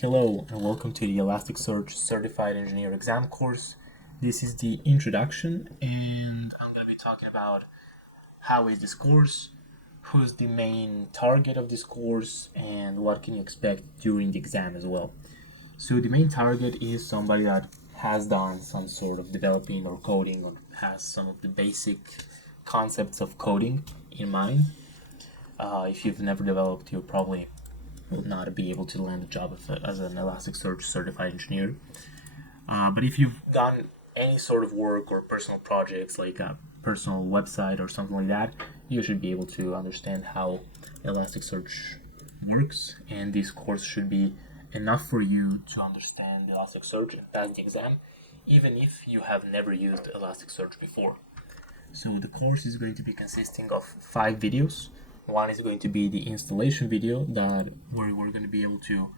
Hello and welcome to the Elasticsearch Certified Engineer exam course. This is the introduction and I'm going to be talking about how is this course, who's the main target of this course, and what can you expect during the exam as well. So the main target is somebody that has done some sort of developing or coding or has some of the basic concepts of coding in mind. If you've never developed, you'll probably will not be able to land a job as an Elasticsearch certified engineer. But if you've done any sort of work or personal projects like a personal website or something like that, you should be able to understand how Elasticsearch works, and this course should be enough for you to understand Elasticsearch and pass the exam, even if you have never used Elasticsearch before. So the course is going to be consisting of 5 videos. One is going to be the installation video where we're going to be able to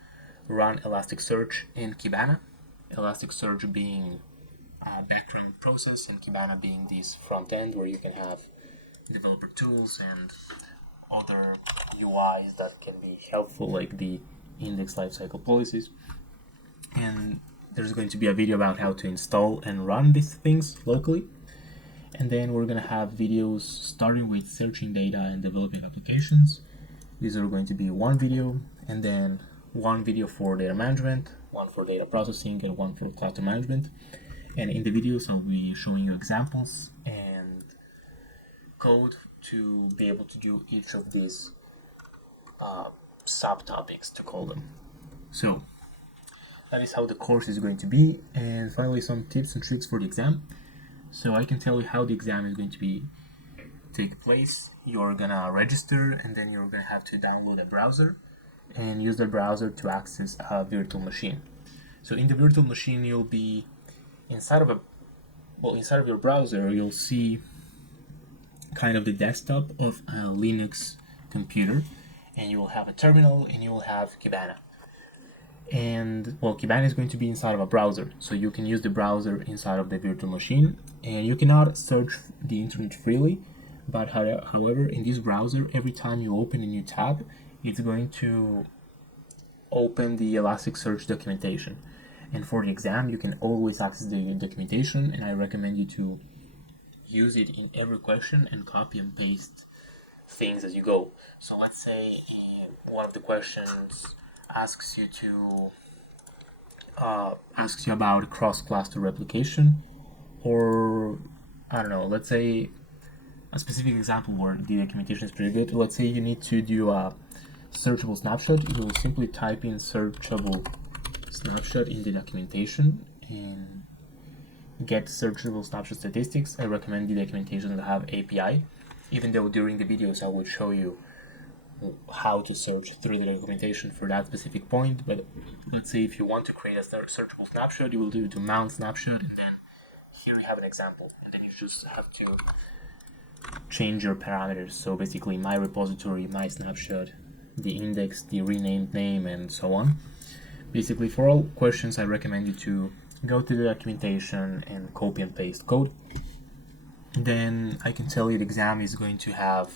run Elasticsearch in Kibana. Elasticsearch being a background process and Kibana being this front end where you can have developer tools and other UIs that can be helpful, like the index lifecycle policies. And there's going to be a video about how to install and run these things locally. And then we're going to have videos starting with searching data and developing applications. These are going to be one video, and then one video for data management, one for data processing, and one for cluster management. And in the videos, I'll be showing you examples and code to be able to do each of these subtopics, to call them. So that is how the course is going to be. And finally, some tips and tricks for the exam. So I can tell you how the exam is going to take place. You're gonna register, and then you're gonna have to download a browser and use the browser to access a virtual machine. So in the virtual machine, you'll be inside of your browser, you'll see kind of the desktop of a Linux computer, and you will have a terminal and you will have Kibana. And Kibana is going to be inside of a browser, so you can use the browser inside of the virtual machine, and you cannot search the internet freely. But however, in this browser, every time you open a new tab, it's going to open the Elasticsearch documentation. And for the exam, you can always access the documentation, and I recommend you to use it in every question and copy and paste things as you go. So let's say one of the questions asks you about cross-cluster replication, or I don't know, let's say a specific example where the documentation is pretty good. Let's say you need to do a searchable snapshot. You will simply type in searchable snapshot in the documentation and get searchable snapshot statistics. I recommend the documentation that have API, even though during the videos I will show you how to search through the documentation for that specific point. But let's say if you want to create a searchable snapshot, you will do to mount snapshot, and then here we have an example, and then you just have to change your parameters. So basically my repository, my snapshot, the index, the renamed name, and so on. Basically for all questions, I recommend you to go to the documentation and copy and paste code. Then I can tell you the exam is going to have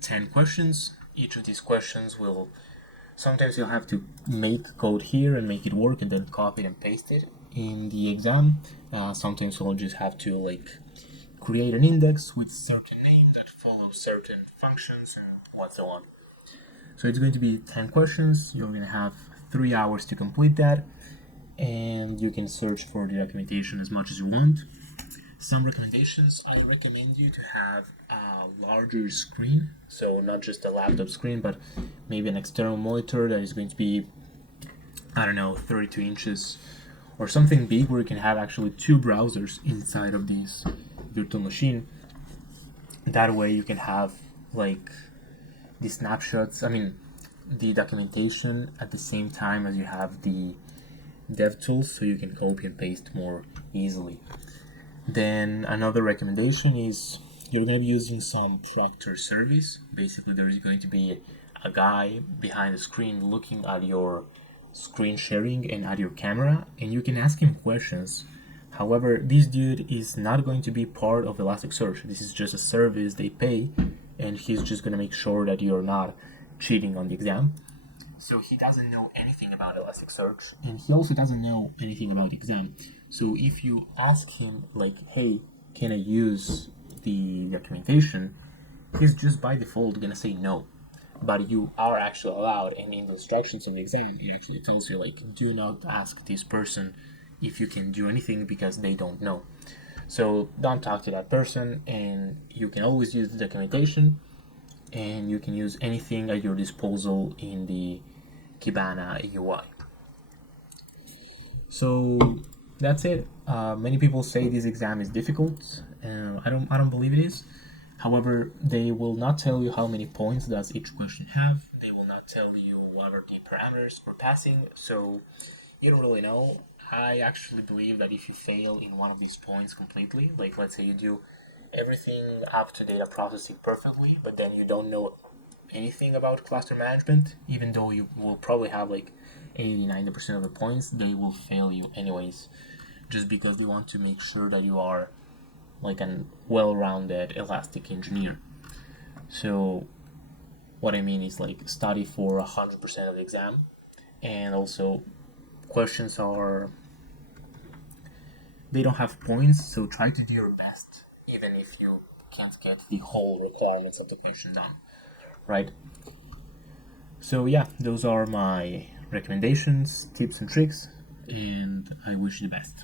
10 questions. Each of these questions sometimes you'll have to make code here and make it work and then copy it and paste it in the exam. Sometimes you'll just have to create an index with certain names that follow certain functions and what so on. So it's going to be 10 questions. You're going to have 3 hours to complete that, and you can search for the documentation as much as you want. Some recommendations: I recommend you to have a larger screen, so not just a laptop screen, but maybe an external monitor that is going to be, 32 inches or something big, where you can have actually 2 browsers inside of this virtual machine. That way you can have the snapshots, the documentation at the same time as you have the dev tools, so you can copy and paste more easily. Then another recommendation is you're going to be using some Proctor service. Basically, there's going to be a guy behind the screen looking at your screen sharing and at your camera, and you can ask him questions. However, this dude is not going to be part of Elasticsearch. This is just a service they pay, and he's just going to make sure that you're not cheating on the exam. So he doesn't know anything about Elasticsearch, and he also doesn't know anything about exam. So if you ask him like, hey, can I use the documentation, he's just by default gonna say no. But you are actually allowed, and in the instructions in the exam, it actually tells you like, do not ask this person if you can do anything because they don't know. So don't talk to that person, and you can always use the documentation, and you can use anything at your disposal in the Kibana UI. So that's it. Many people say this exam is difficult. I don't believe it is. However, they will not tell you how many points does each question have. They will not tell you what are the parameters for passing. So you don't really know. I actually believe that if you fail in one of these points completely, like let's say you do everything up to data processing perfectly, but then you don't know anything about cluster management, even though you will probably have like 80-90% of the points, they will fail you anyways, just because they want to make sure that you are like a well-rounded Elastic engineer. So what I mean is like study for 100% of the exam, and also questions are, they don't have points, so try to do your best, even if you can't get the whole requirements of the question done, right? So yeah, those are my recommendations, tips and tricks, and I wish you the best.